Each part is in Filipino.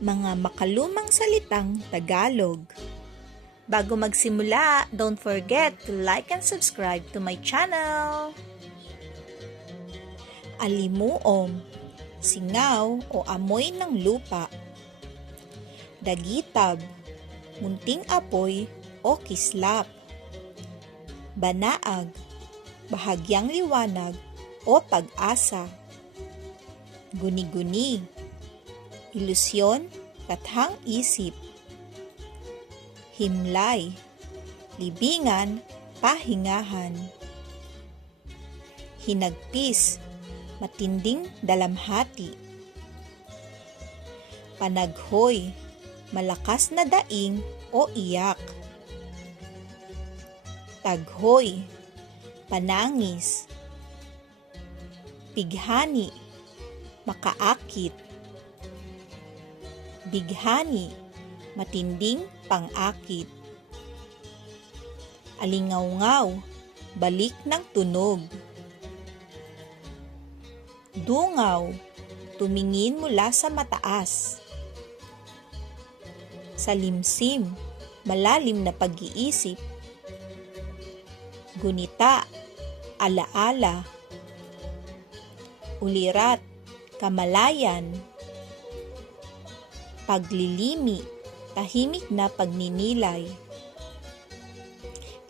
Mga makalumang salitang Tagalog. Bago magsimula, don't forget to like and subscribe to my channel. Alimuom, singaw o amoy ng lupa. Dagitab, munting apoy o kislap. Banaag, bahagyang liwanag o pag-asa. Guni-guni, ilusyon, kathang isip. Himlay, libingan, pahingahan. Hinagpis, matinding dalamhati. Panaghoy, malakas na daing o iyak. Taghoy, panangis. Pighani, makaakit. Bighani, matinding pang-akit. Alingawngaw, balik ng tunog. Dungaw, tumingin mula sa mataas. Salimsim, malalim na pag-iisip. Gunita, alaala. Ulirat, kamalayan. Paglilimi, tahimik na pagninilay.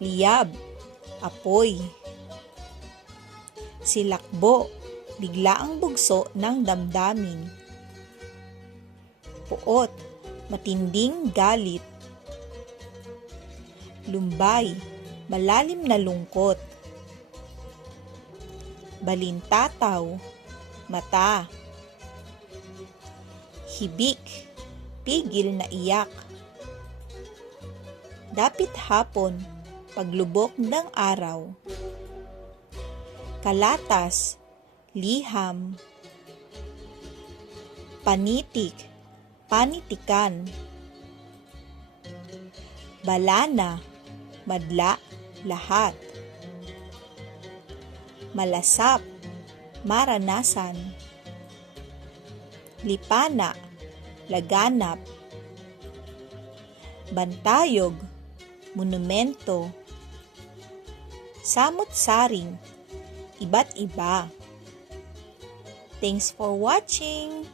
Liyab, apoy. Silakbo, biglaang bugso ng damdamin. Puot, matinding galit. Lumbay, malalim na lungkot. Balintataw, mata. Hibik, pigil na iyak. Dapit hapon, paglubok ng araw. Kalatas, liham. Panitik, panitikan. Balana, madla, lahat. Malasap, maranasan. Lipana, laganap. Bantayog, monumento. Samut-saring, iba't iba. Thanks for watching!